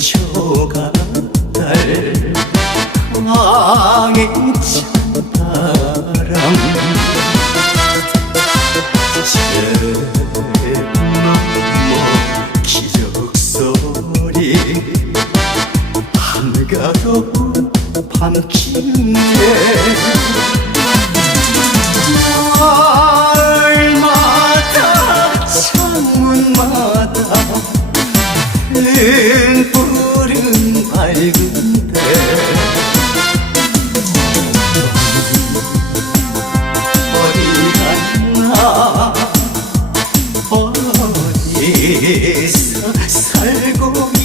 쉬어가는 날 왕의 찬바람 제눈 기적소리 한가로운 밤길에 마을마다 창문마다 살고